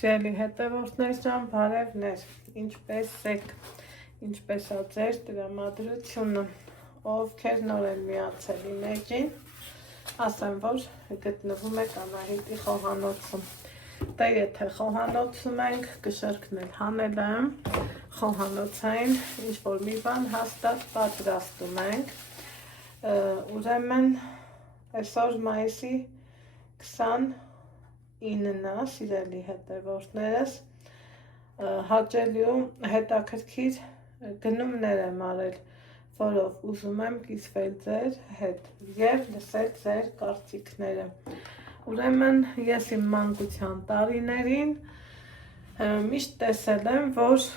Սիրելի հետևորդներ ջան, բարևներ, ինչպես եք, ինչպես է ձեր տրամադրությունը, ովքեր նոր են միացել իմ էջին, ասեմ, որ գտնվում եք Անահիտի խոհանոցում, դե եթե խոհանոցում ենք, կշերքն էլ հանել եմ, խոհանոցային ինչ-որ մի բան հաստատ պատրաստում ենք, ուրեմն այսօր մայիսի 29-ը, սիրելի հետևորդներս, հաճելի ու հետաքրքիր գնումներ եմ արել, որով ուզում եմ կիսվել ձեր հետ և լսել ձեր կարծիքները։ Ուրեմն ես իմ մանկության տարիներին միշտ տեսել եմ, որ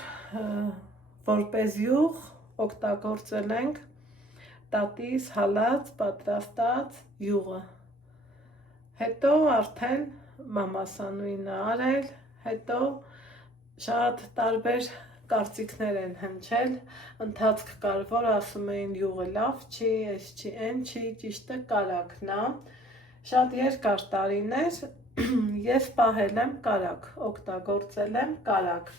որպես յուղ օգտագործել ենք տատիս հալած, պատրաստած յուղը։ Հետո արդեն մամասանույնը արել, հետո շատ տարբեր կարծիքներ են հնչել, ընթացք կար, որ ասում էին յուղը լավ չի, այս չի, այն չի, ճիշտը կարագն է, շատ երկար տարիներ ես պահել եմ կարագ, օգտագործել եմ կարագ,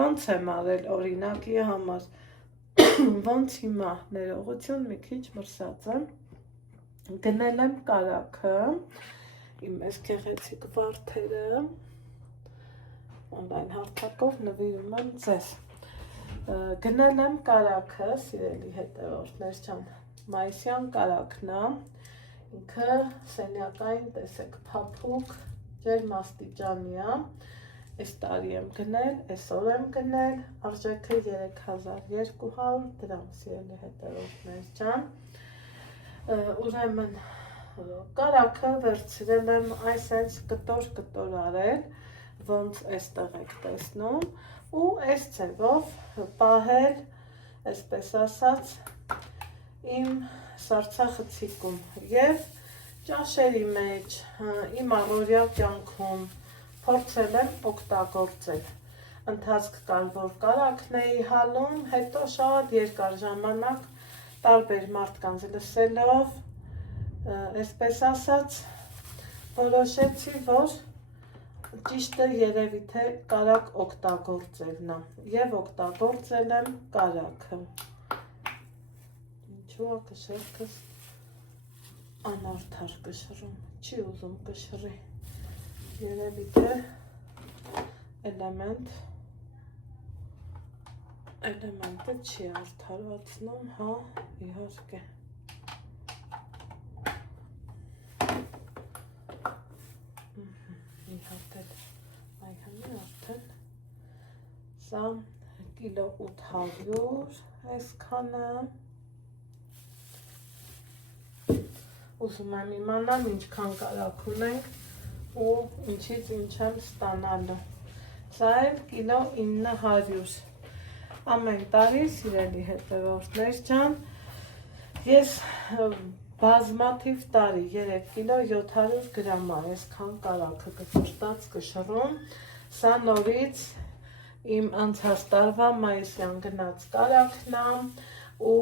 ոնց եմ արել օրինակի համար, ոնց հիմա ներողություն մի քիչ մրսած եմ, գնել եմ կարագը, իմ այս գեղեցիկ վարդերը, օնլայն հարթակով նվիրում եմ ձեզ, գնել եմ կարագը, սիրելի հետևորդներ ջան, մայիսյան կարագն է, ինքը սենյակային տեսեք փափուկ ջերմաստիճանի է, այս տարի եմ գնել, այսօր եմ գնել, արժեքը 3200 դրամ, սիրելի հետևորդներ ջան, ուրեմն կարագը վերցրել եմ այսպես կտոր արել, ոնց այստեղ եք տեսնում, ու այս ձևով պահել, այսպես ասած, իմ սառցախցիկում և ճաշերի մեջ, իմ առօրյա կյանքում փորձել եմ օգտագործել, ընթացք կար, որ կարագն էի հալում, հետո շատ երկար ժամանակ տարբեր մարդկանց լսելով, այսպես ասած, որոշեցի, որ ճիշտը երևի թե կարագ օգտագործելն է, և օգտագործել եմ կարագը, ինչու է կշերքս անարդար կշռում, չի ուզում կշռի, երևի թե էլեմենտը չի արդարացնում, հա, իհարկե։ Մի հատ էլ այհանի արդեն, սա կիլո 800 այսքանը, ուզում եմ իմանամ ինչքան կարագ ունենք ու ինչից ինչ եմ ստանալու, սա էլ կիլո 900, ամեն տարի սիրելի հետևորդներ ջան, ես բազմաթիվ տարի 3 կիլո 700 գրամ է, այսքան կարագը կծրտած կշռում, սա նորից իմ անցած տարվա մայիսյան գնած կարագն է ու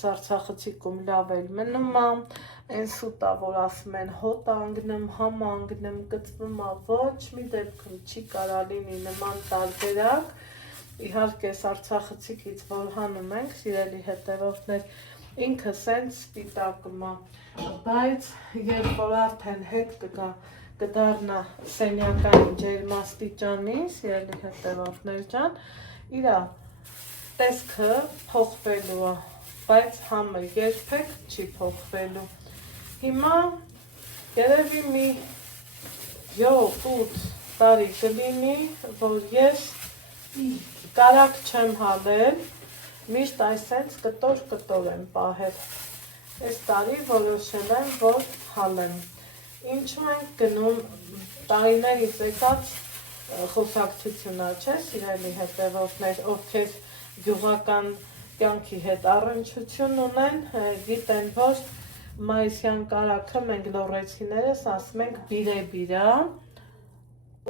սառցախցիկում լավ էլ մնում է, այն սուտա, որ ասում են հոտ անգնեմ, համ անգնեմ, կծվում է, ոչ մի դեպքում չի կարա լինի նման տարբերակ, իհարկե սառցախցիկից որ հանում ենք, սիրելի հետևորդներ, ինքը սենց սպիտակում է, բայց երբ որ արդեն հետ կգա, կդառնա սենյակային ջերմաստիճանի, սիրելի հետևորդներ ջան, իրա տեսքը փոխվելու է, բայց համը երբեք չի փոխվելու, հիմա երևի մի 7-8 տարի կլինի, որ ես կարագ չեմ հալել, միշտ այսենց կտոր եմ պահել, այս տարի որոշել եմ, որ հալեմ, ինչու ենք գնում տարիներից եկած խոսակցությունա, չէ, սիրելի հետևորդներ, ովքեր գյուղական կյանքի հետ առնչություն ունեն, գիտեն, որ մայիսյան կարագը մենք լոռեցիներս ասում ենք բիրեբիրա,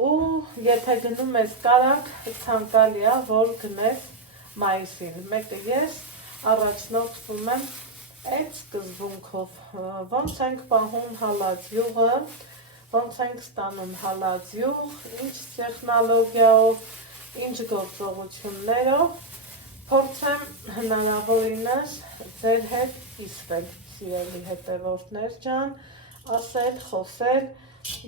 ու եթե գնում ես կարագ, ցանկալի է, որ գնես մայիսին, մեկը ես առաջնորդվում եմ այդ սկզբունքով, ոնց ենք պահում հալած յուղը, ոնց ենք ստանում հալած յուղ, ինչ տեխնոլոգիայով, ինչ գործողություններով, փորձեմ հնարավորինս ձեր հետ կիսվել, սիրելի հետևորդներ ջան, ասել, խոսել,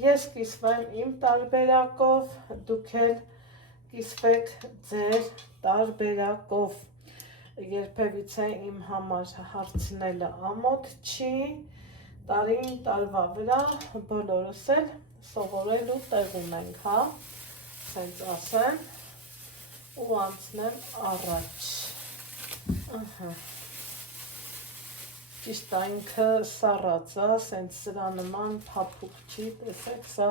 ես կիսվեմ իմ տարբերակով, դուք էլ կիսվեք ձեր տարբերակով, երբևիցե իմ համար հարցնելը ամոթ չի, տարին տարվա վրա բոլորս էլ սովորելու տեղ ունենք, հա, սենց ասեմ, ու անցնեմ առաջ, ճիշտ ինքը սառած է, սենց սրա նման փափուկ չի, տեսեք, սա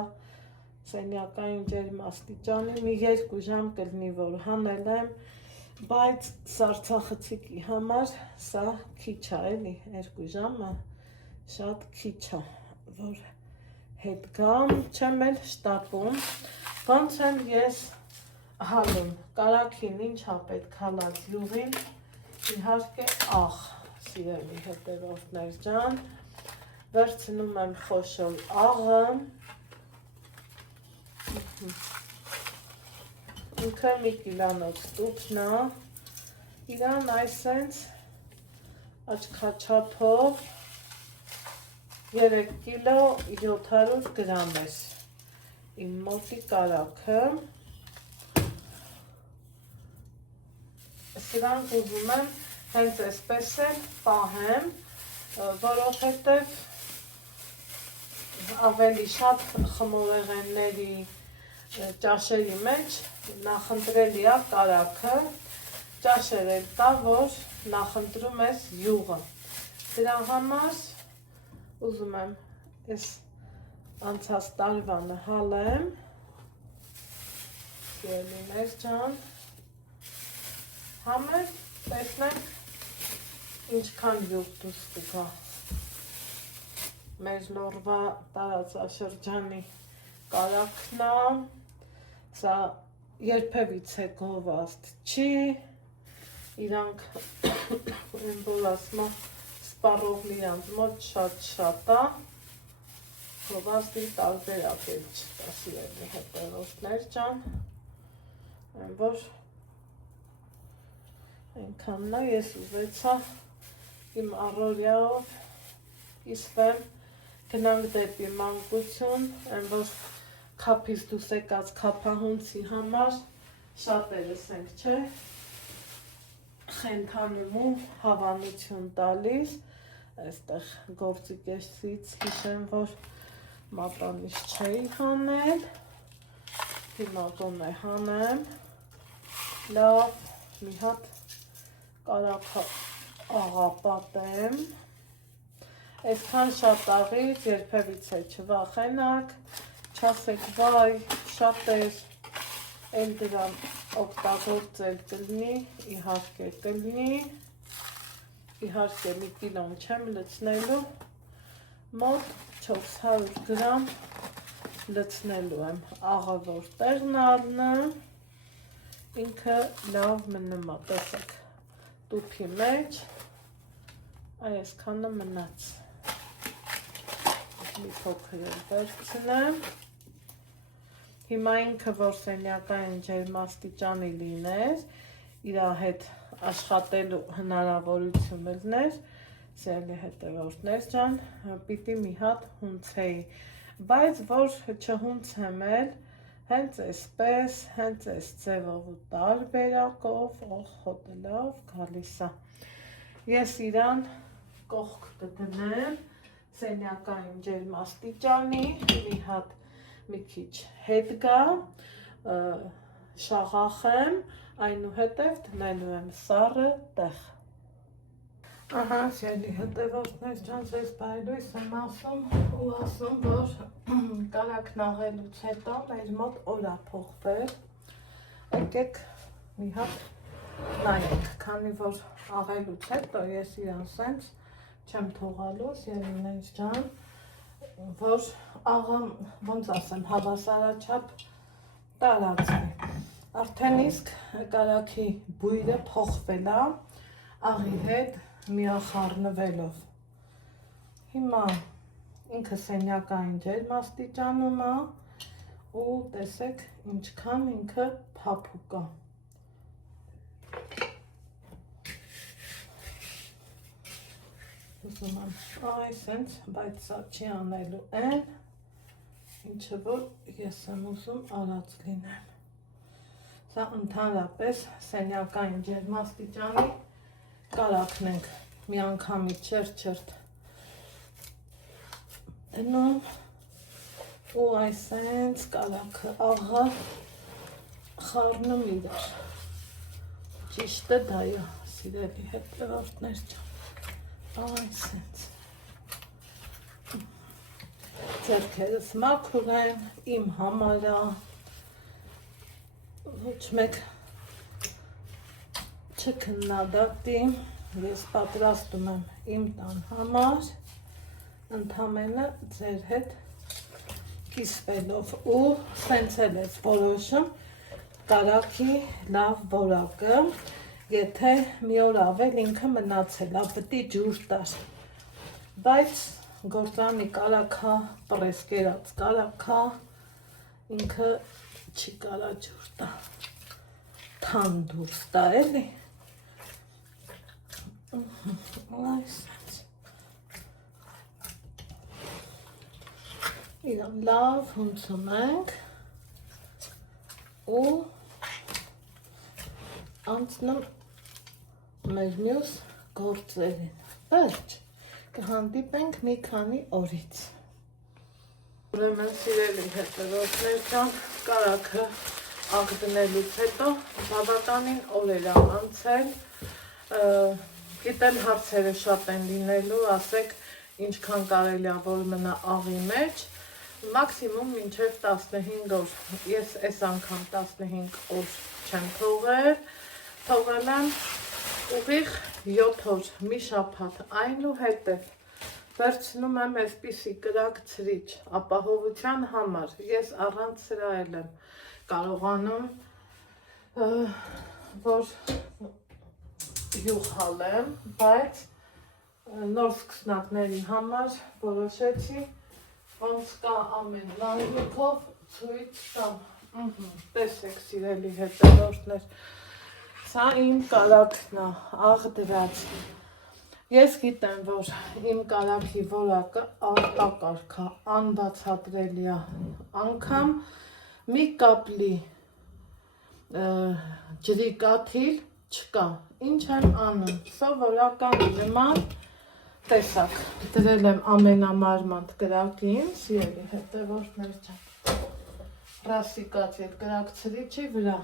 սենյակային ջերմաստիճանի մի 2 ժամ կլինի, որ հանել եմ, բայց սառցախցիկի համար սա քիչ է, էլի, 2 ժամը շատ քիչ է, որ հետ գամ, չեմ էլ շտապում, ոնց եմ ես հալում, կարագին ինչա պետք հալած յուղին, իհարկե աղ, սիրելի հետևորդներ ջան, վերցնում եմ խոշոր աղը, ինքը մի կիլանոց տուփն է, իրան այսենց աչքաչափով 3 կիլո 700 գրամ էր իմ մոտի կարագը, սրանք ուզում եմ հենց այսպես էլ պահեմ, որովհետև ավելի շատ խմորեղենների ճաշերի մեջ նախընտրելի է կարագը, ճաշեր էլ կա, որ նախընտրում ես յուղը, դրա համար ուզում եմ այս անցած տարվանը հալեմ, սիրելիներ ջան, համեր տեսնենք ինչքան յուղ դուրս կգա մեր լորվա տարածաշրջանի կարագն է, սա երբևիցե գովազդ չի, իրանք են որ ասում սպառողն իրանց մոտ շատ է, գովազդի տարբերակ էլ չկա, սիրելի հետևորդներ ջան, որ այնքանն է, ես ուզեցա իմ առօրյայով կիսվեմ, գնանք դեպի մանկություն, այն որ քափից դուրս եկած քափահունցի համար շատերս ենք, չէ, խենթանում ու հավանություն տալիս, այստեղ գործիքերից հիշեմ, որ մատանիշ չէի հանել, հիմա գոնե հանեմ, լավ, մի հատ կարագը աղապատեմ, այսքան շատ աղից երբևիցե չվախենակ, չասեք վայ, շատ էր, էլ դրան օգտագործել կլինի, իհարկե կլինի, իհարկե մի կիլոն չեմ լցնելու, մոտ 400 գրամ լցնելու եմ, աղը որ տեղն առնեմ, ինքը լավ մնում է, տեսեք, տուփի մեջ, այսքանը մնաց, մի փոքր էլ վերցնեմ, հիմա ինքը որ սենյակային ջերմաստիճանի լիներ, իր հետ աշխատելու հնարավորություն լիներ, սիրելի հետևորդներ ջան, պիտի մի հատ հունցեի, բայց որ չհունցեմ էլ, հենց այսպես, հենց այս ձևով ու տարբերակով, հոտը լավ գալիս է, ես իրան կողք կդնեմ, սենյակային ջերմաստիճանի, մի հատ մի քիչ հետ գա, շաղախեմ, այնուհետև դնելու եմ սառը տեղ։ Ահա, սիրելի հետևորդներ ջան, ձեզ բայլույս եմ ասում ու ասում, որ կարագն աղելուց հետո մեր մոտ օր է փոխվել, եկեք մի հատ նայենք, քանի որ աղելուց հետո ես իրան սենց չեմ թողալու, սիրելիներ ջան, որ աղը, ոնց ասեմ, հավասարաչափ տարածվի, արդեն իսկ կարագի բույրը փոխվել է աղի հետ միախառնվելով, հիմա ինքը սենյակային ջերմաստիճանում է ու տեսեք ինչքան ինքը փափուկ է։ Ուզում եմ այսենց, բայց սա չի անելու են, ինչը որ ես եմ ուզում արած լինեմ։ Սա ընդհանրապես սենյակային ջերմաստիճանի կարակնենք մի անգամից չերտ դնում ու այսենց կարակը աղա խառնում իրար։ Ճիշտը դա է, սիրելի հետևորդներ ջան։ Այսենց ձեռքերս մաքուր են, իմ համար է, ոչ մեկ չքննադատի, ես պատրաստում եմ իմ տան համար, ընդամենը ձեր հետ կիսվելով ու սենց էլ ես որոշում կարակի լավ որակը, եթե մի օր ավել ինքը մնացել է, պետք է ջուր տար, բայց գործանի կարակա, պրեսկերած կարակա, ինքը չի կարա ջուր տա, թան դուրս տա էլի, այսպես, իրան լավ հունցում ենք ու անցնում մեր մյուս գործերին, վերջ, կհանդիպենք մի քանի օրից։ Ուրեմն սիրելի հետևորդներ ջան, կարակը աղդնելուց հետո բավականին օրեր անցել, գիտեմ հարցերը շատ են լինելու, ասեք ինչքան կարելի է որ մնա աղի մեջ, մաքսիմում մինչև 15 օր, ես այս անգամ 15 օր չեմ թողել եմ ուղիղ 7 օր, մի շաբաթ, այնուհետև վերցնում եմ այսպիսի կրակ ցրիչ ապահովության համար, ես առանց սրա էլ եմ կարողանում, որ յուղ հալեմ, բայց նոր սկսնակների համար որոշեցի, ոնց կա ամեն լանգուկով ցույց տամ, տեսեք սիրելի հետևորդներ, սա իմ կարակն է, աղդրած, ես գիտեմ, որ իմ կարակի որակը արտակարգ է, անբացատրելի է, անգամ մի կապլի ջրի կաթիլ չկա, ինչ եմ անում, սովորական նման, տեսակ, դրել եմ ամենամարմանդ կրակին, սիրելի հետևորդներ ջան, ռասիկացիել կրակ ցրիչի վրա,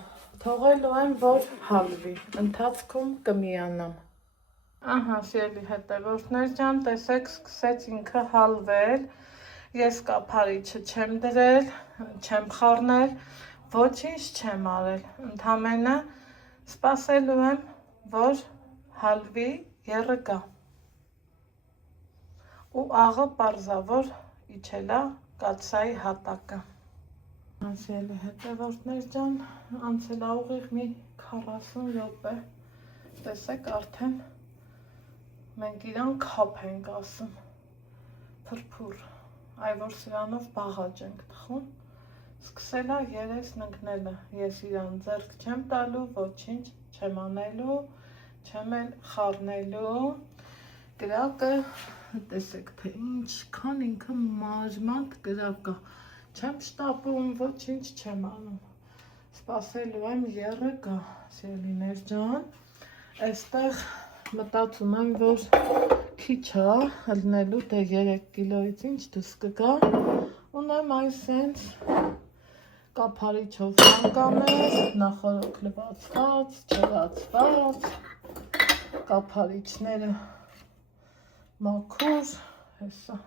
թողելու եմ, որ հալվի, ընթացքում կմիանամ։ Ահա, սիրելի հետևորդներ ջան, տեսեք, սկսեց ինքը հալվել, ես կափարիչը չեմ դրել, չեմ խառնել, ոչինչ չեմ արել, ընդամենը սպասելու եմ, որ հալվի եռը գա։ Ու աղը պարզավոր իջելա կաթսայի հատակը։ Սիրելի հետևորդներ ջան, անցել է ուղիղ մի 40 րոպե, տեսեք արդեն մենք իրան քափ ենք ասում, փրփուր, այ որ սրանով բաղաջ ենք տխում, սկսել է երեսն ընկնելը, ես իրան ձեռք չեմ տալու, ոչինչ չեմ անելու, չեմ էլ խառնելու, կրակը, տեսեք թե ինչքան ինքը մարմանդ կրակ է, չեմ շտապում, ոչինչ չեմ անում, սպասելու եմ եռը գա, սիրելիներ ջան, այստեղ մտածում եմ, որ քիչ է ելնելու, դե 3 կիլոից ինչ դուրս կգա, ունեմ այսենց կափարիչով կանկաներ, նախորոք լվացված, չլացված, կափարիչները մաքուր, հեսա,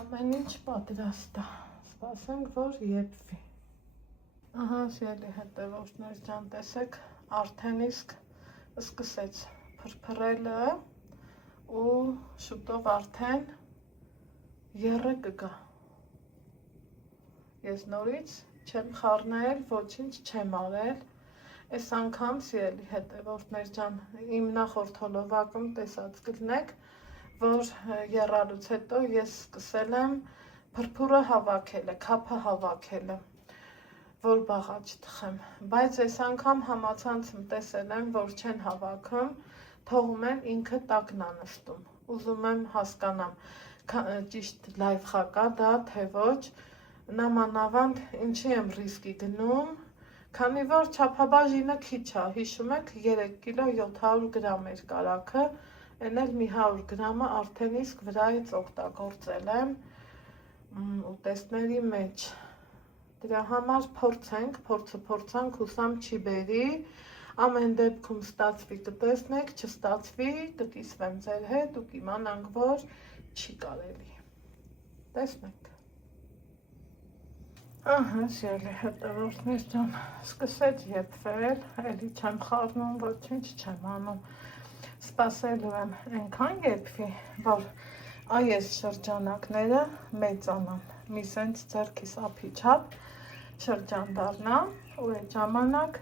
ամեն ինչ պատրաստ է, սպասենք, որ եփվի։ Ահա, սիրելի հետևորդներ ջան, տեսեք, արդեն իսկ սկսեց փրփրելը ու շուտով արդեն եռը կգա։ Ես նորից չեմ խառնել, ոչինչ չեմ արել, այս անգամ սիրելի հետևորդներ ջան, իմ նախորդ հոլովակում տեսած կլինեք, որ եռալուց հետո ես սկսել եմ փրփուրը հավաքելը, քափը հավաքելը, որ բաղաչ թխեմ, բայց այս անգամ համացանցում տեսել եմ, որ չեն հավաքում, թողում են ինքը տակն է նստում, ուզում եմ հասկանամ, ճիշտ լայֆխակ է դա, թե ոչ, նամանավանդ ինչի եմ ռիսկի գնում, քանի որ չափաբաժինը քիչ է, հիշում եք 3 կիլո 700 գրամ էր կարագը, այն էլ մի 100 գրամը արդեն իսկ վրայից օգտագործել եմ ուտեստների մեջ, դրա համար փորձանք, հուսամ չի բերի, ամեն դեպքում ստացվի կտեսնեք, չստացվի կկիսվեմ ձեր հետ ու կիմանանք, որ չի կարելի, տեսնենք։ Ահա, սիրելի հետևորդներ ջան, սկսեց եփվել, էլի չեմ խառնում, ոչինչ չեմ անում, սպասելու եմ այնքան եփվի, որ այս շրջանակները մեծանան, մի սենց ձեռքիս ափի չափ շրջան դառնա, ու այդ ժամանակ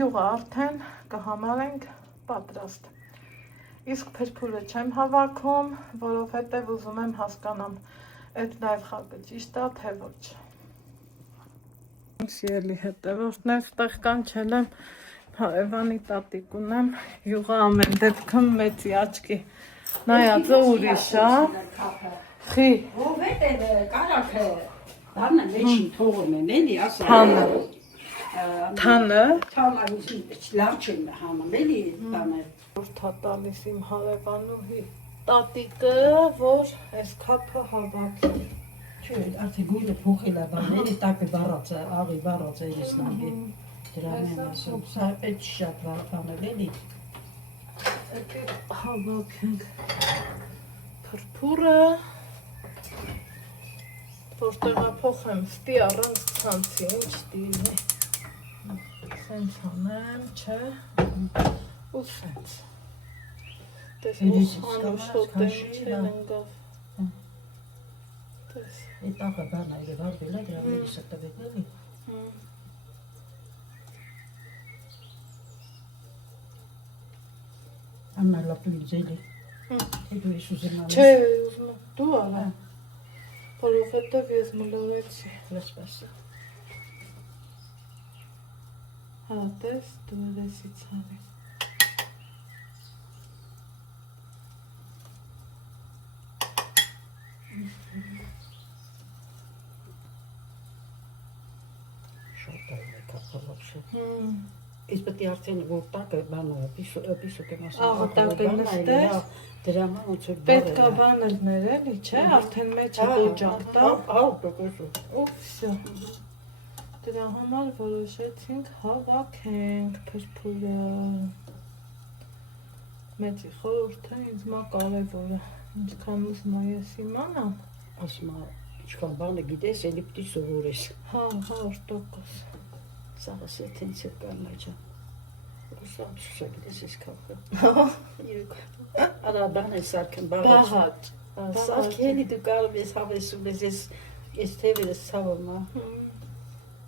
յուղը արդեն կհամարենք պատրաստ։ Իսկ փրփուրը չեմ հավաքում, որովհետև ուզում եմ հասկանամ, այդ լայֆխակը ճիշտ է, թե ոչ։ Սիրելի հետևորդներ, ստեղ կանչել եմ հարևանի տատիկ ունեմ, յուղը ամեն դեպքում մեծի աչքի նայածը ուրիշ է, խի Ով է կարակը, դառնա մեջին թողում եմ, էլի ասա։ թանը լավ չեմ հանում, էլի տանը։ որ թա տալիս իմ հարևանուհի տատիկը, որ այս քափը հավաքի։ Չէ, արդեն գույնը փոխել է բան, էլի տակը վառած է, աղի վառած է երեսնագի։ Դրան եմ ասում, սա պետք շատ բան էլ էլի։ Եկեք հավաքենք փրփուրը, որ տեղափոխեմ ստի առանց ցանցի, ինչ դիլի։ Սենց անեմ, չէ, ու սենց։ Տես անուշ հոտենի չեն ընգավ։ Տես։ Այդ աղը բան այլ է վարվել է, դրա վերիսը տվեք էլի։ Աննա լապտու իձելի։ Հետո ես ուզեմ անես։ Չէ, ուզում դու արա, որովհետև ես մլորեցի։ Լսպասը։ Հա, տես, դու երեսից հարի։ Շատ այլ է կապը ոչը։ Ես պետք է արդեն որ տակը բանը պիսուկ եմ ասում։ Աղը տակը նստես, դրա համար ոնց է պետք է բանել ներել, չէ, արդեն մեջը դոջակ տա։ Ու վսյո։ Դրա համար որոշեցինք հավաքենք փրփուրը։ Մեջի խորհուրդը ինձ մա կարևոր է, ինչքան ուզում ես իմանամ։ Ասում է, ինչքան բանը գիտես, էլի պիտի սովորես։ Հա, 100%։ Սաղը սեթենց է կաննա ջան։ Ուսամ շուշա գիտես ես քաղը։ Արա բան է սարքեն Բաղաճ։ Սարք էլի դու կարող ես հավեսում ես թևերը ցավում է։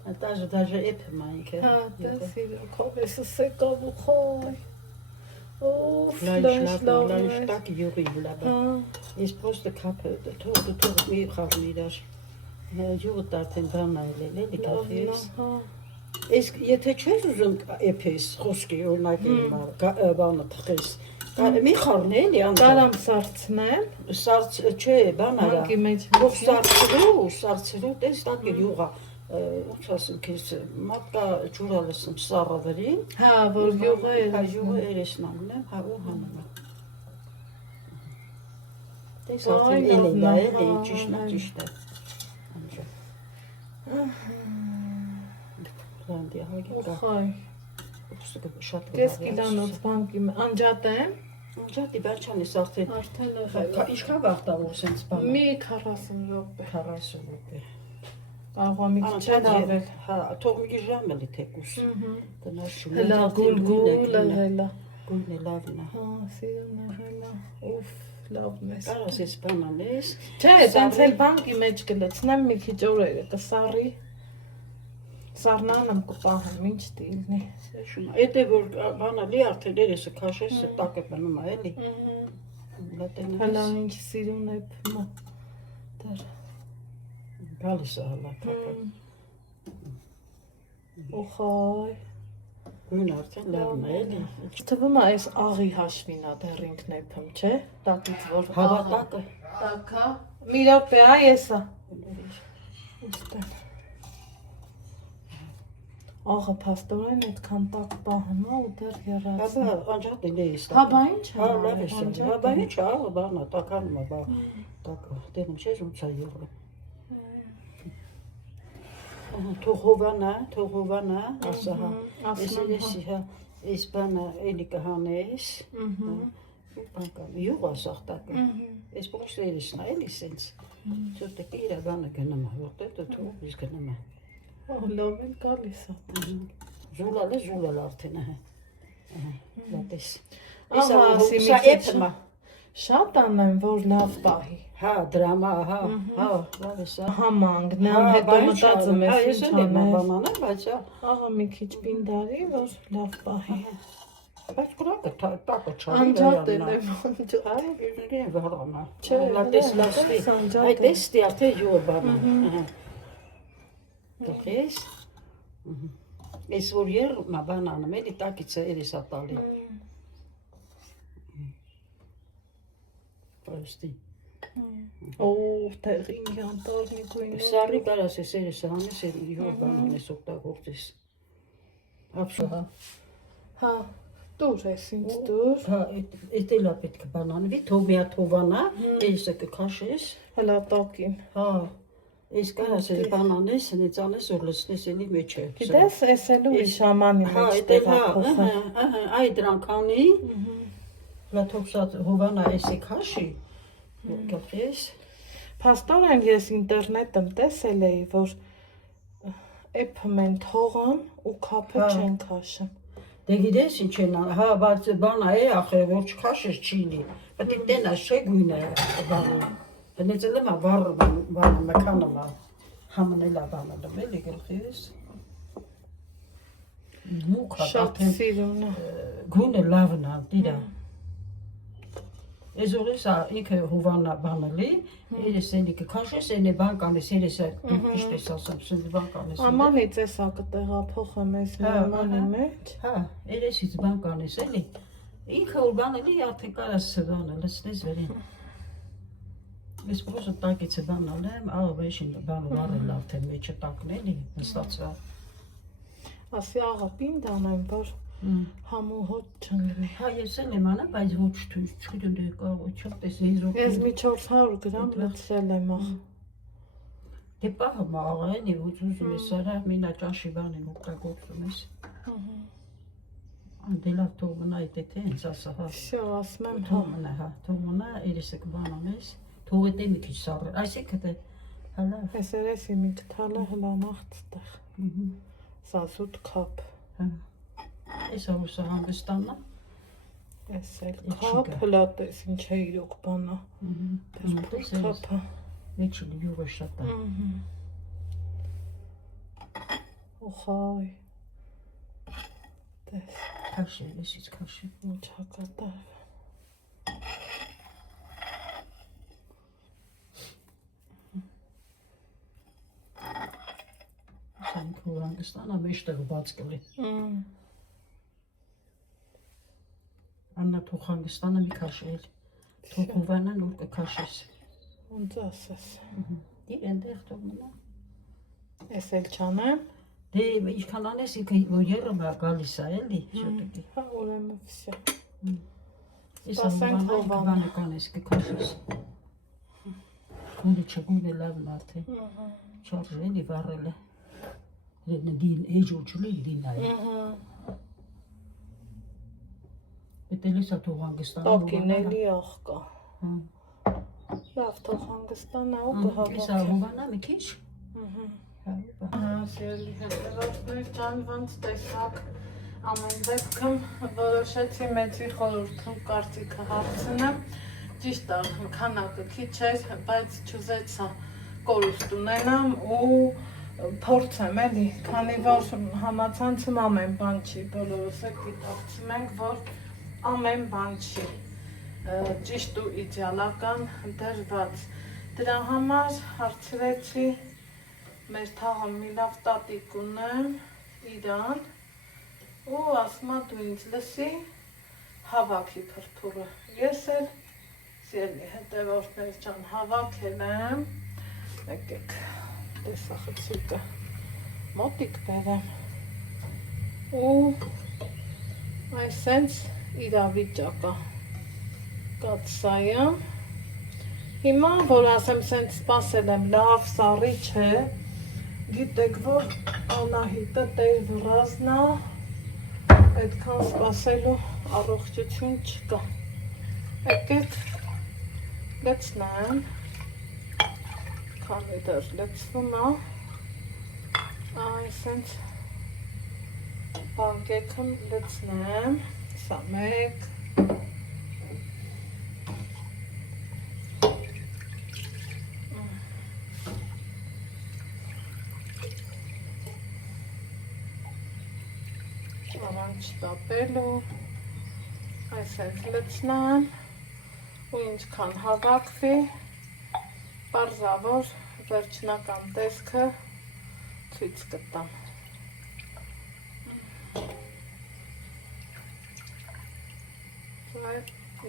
Даже это маленькое. Հա, դա սիրո քովեսը սեկավ ու խոյ։ Օֆ, Лайш так юрий лаба. Ես просто կապը թող մի խառնի դաշ։ Յուղը արդեն բան այլել էլի կաֆես։ Ես եթե չես ուզում էփես խոսքի օրինակ բանը թխես։ Մի խառնի էլի անդա։ Կարամ սարցնեմ։ Սարց չէ, բան արա։ Մանկի մեջ։ Ող սարցրու, տես տակ յուղա։ Ոնց ասեմ քեզ մատկա ջուրալսում սառավերին Հա, որ յուղը յուղը երեսնանն եմ, հա ու հանում եմ։ Տես արդեն էլի դա ճիշտ է։ Լանդի հագի կա։ Խայ։ Շատ Կես կիլանոց բանկի անջատեմ։ Անջատի բաչանես արդեն։ Արդեն Ինչքան վաղտավոր սենց բան։ մի 40 րոպե։ 40 րոպե։ Կարող է մի քիչ ավել։ Հա, թող մի ժամ էլի թեկուս։ Տնաշ շունը։ Հլա գուլգուլը հելա։ Գույնը լավն է։ Հա, սիրուն է հելա։ Ուֆ, լավն է։ Կարաս ես բան անես։ Չէ, տենց էլ բանկի մեջ կլցնեմ մի քիչ օրերը կսառի։ Սառնանեմ կպահեմ, ինչ դիլնի։ Շունա, էդե որ բանալի արդեն երեսը քաշես տակը բնում է էլի։ Հələ ինչ սիրուն է փմա։ Դար։ Գալիս է հələ կապը։ Օխայ։ Գույն արդեն լավն է էլի։ Թվում է այս աղի հաշվին է դեռ ինքն է փմ, չէ՞։ Տակից որ Հավատակը։ տակա։ Մի րոպե, եսա։ Ուստեն։ Աղը փաստորեն այդքան տակ պահում է ու դեռ եռած։ Հաբա անջատել է իստա։ Հաբա ինչ է։ Հա լավ է սա։ Հաբա ինչ է, աղը բանա, տականում է բա։ Տակը, դեղում չես ոնց է եղել։ Թողովանա, ասա հա։ Էսի հա, էս բանը էլի կհանես։ Բանկա, յուղ ասախ տակը։ Էս պրոշտ էլիսն է, էլի սենց։ Չոտեկի իրա բանը գնում է, որտեղ դու թող իս գնում է։ Լավ են գալիս է։ Զուլալ արդեն է։ Լատես։ Ահա, Սա էպմա։ Շատ անեմ, որ լավ պահի։ Հա, դրամա, հա, լավ է սա։ Համանգնեմ, հետո մտածում ես ինչ անես։ Բայց Աղա մի քիչ պինդարի, որ լավ պահի։ բայց կրակը տակը չարի Անջատել եմ, անջատ։ Այ վարանա։ Չէ, լատես լաստի։ Այդ էստի ատե յուղ բանը։ Դոքես։ Էս որ երմա բանանում էլի տակից է էլի սա տալի։ Պրոստի։ Օ, տեղին յանտարնի գույնը։ Սարի կարաս ես երես հանես էլի յուղ բանան ես օգտագործես։ Ապշուհա։ Հա, դուր ես ինձ դուր։ Հա, էդ էլա պետք է բանանվի, թողմիա թովանա, էսը կքաշես։ Հլա տակին։ Հա, ես կարաս ես բանանես, հնից անես, որ լսնես էլի մեջ է։ Գիտես, ես էլ ուրիշ համանի Հա, մեջ էդ էլ հա, տեղափոխել։ այ դրանք անի, հլա թողսած հովանա էսի քաշի, կապես։ Փաստորեն ես ինտերնետում տեսել էի, որ էփում են թողան ու քափը չեն քաշում։ Դե գիտես ինչ են, հա, բայց բանա է ախր, որ չքաշես չի լի, պետք է տենաս չէ գույն է բանը, բնեցել եմ բանը մկանում է, համնել է բանը, էլի գլխիս, մուկ է, Շատ սիրուն է։ գույնը լավն է, դիրա, ես օրես ինքը հովանա բանելի, երես էլի կքաշես, էնի բան կանես, երես է իշտ ես ասեմ, սենց բան կանես։ Ամանից ես ակը տեղափոխեմ ես մամանի մեջ։ Հա, երեսից բան կանես էլի, ինքը որ բանելի արդեն կարաս բանը, լսնես վերին։ Ես պրոսը տակից է բանալ եմ, աղը վեշին բանը վարել արդեն մեջը տակն էլի, նստացվա։ Ասի աղա պինդ անեմ, որ համու հոտ չնգնի։ Հա, ես էլ եմ անեմ, բայց ոչ չգիտեմ դե կարող չեմ տես եզրոք։ Ես մի 400 գրամ լցրել եմ աղ։ Դե պահը աղա էլի, ոչ ուզում ես արա, մինա ճաշի բան եմ օգտագործում ես։ Դե լավ թող մնա այդ է հենց ասա, հա։ Շո, ասում եմ, Թող մնա, հա, թող մնա, երեսը կբանամ ես, թող էդ է մի քիչ սառը, այսինքն դե, հա լավ։ Ես երեսի մի կթալը հլանախտ ստեղ։ Սազուտ քապ։ Ես ավուսա հանգստանա։ Ես էլ քապ հլատես, ինչ է իրոք բանա։ Տեսես, Քապը։ մեջը յուղը շատ է։ Օխայ։ Տես, Քաշի, եսից քաշի։ ինչ հակատար։ Սանք որ հանգստանա, մեջտեղը բաց կլի։ Աննա թող հանգստանա մի քաշել, թող հովանա նոր կքաշես։ Ոնց ասես։ Դիր ենտեղ թող մնա։ Ես էլ չանեմ։ Դե ինչքան անես ինքը որ երրը գալիս է էլի, շուտիկի։ Հա, ուրեմն վսյա։ Ես բանը կանես կքաշես։ Գույնը չգույնը լավն արդեն։ Չարժ էլի վառել է։ Դին էջու չլի դին այ։ Պետք է սա թող հանգստանա։ Տակին էլի աղ կա։ Լավ, թող հանգստանա ու կհավաքի։ Սա հովանա մի քիչ։ Սիրելի հետևորդներ, ջան, ոնց տեսակ ամեն դեպքում որոշեցի մեծի խորհրդում կարծիքը հարցնեմ։ Ճիշտ է, քանակը քիչ էր, բայց չուզեցա կորուստ ունենամ ու փորձեմ էլի, քանի որ համացանցում ամեն բան չի, բոլորս էլ գիտակցում ենք, որ ամեն բան չի։ ճիշտ ու իդեալական դրված։ Դրա համար հարցրեցի մեր թաղը մի լավ տատիկ ունեմ իրան ու ասում է դու ինձ լսի հավաքի փրփուրը։ Ես էլ սիրելի հետևորդներ ջան հավաքել եմ։ Եկեք տեսախցիկը մոտիկ բերեմ ու այսենց իրավիճակը կացսայա։ Հիմա որ ասեմ սենց սպասել եմ լավ սառի չէ, գիտեք որ Անահիտը տեր վրազնա, այդքան սպասելու առողջություն չկա։ Եկեք լցնեմ, քանի դեռ լցվում է, այսենց պանկեքն լցնեմ, սա մեկ, առանց չտապելու, այսպես լցնեմ ու ինչքան հավաքվի, պարզավոր վերջնական տեսքը ցույց կտամ։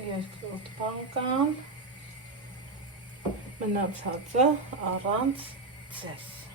Երկրորդ բանկան, մնացածը առանց ձեզ։